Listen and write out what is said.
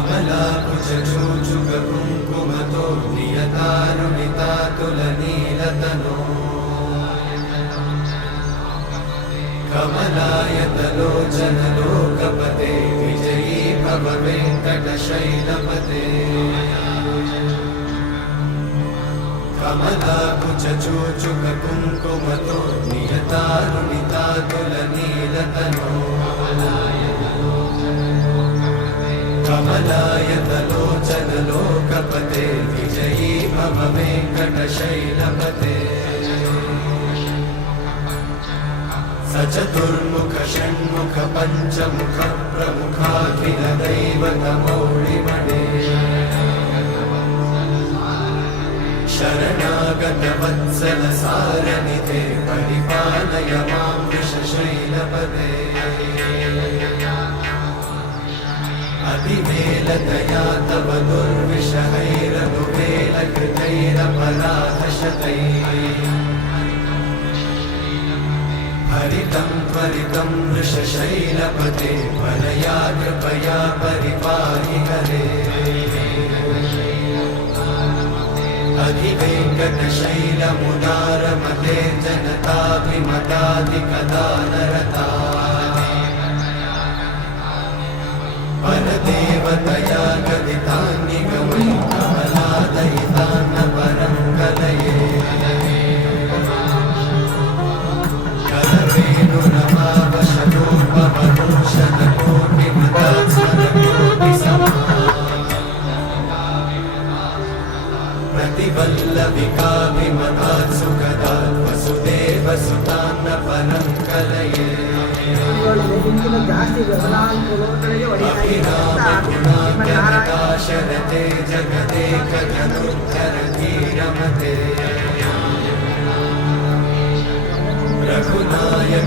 कमलाकुचूचुककुङ्कुमतो नियतारुणितातुलनीलतनो कमलायतलोचनलोकपते विजयी भव वेङ्कटशैलपते कमलाकुचूचुककुङ्कुमतो नियतारुणितातुलनीलतनो कमलायतलोचनलोकपते विजयी भव वेङ्कटशैलपते सचतुर्मुख षण्मुख पञ्चमुख प्रमुखाखिल दैवतमौळिमणे शरणागत वत्सल सारनिधे परिपालय मां वृषशैलपते अतिवेलतया तव दुर्विषहैरनुवेलकृतैरपराधशतैः हरितं त्वरितं वृषशैलपते परया कृपया परिपाहि हरे अधिवेङ्कटशैलमुदारमते जनताभिमताधिकदानरता परदेवतया गदितान्निगमै कमलादयितान्न परं कलये प्रतिवल्लविकाभिमतात् सुखदात् वसुदेवसुतान्न परं कलये अभिरामगुणाकरताशरते जगदेकधनुर्धरधीरमते रघुनायक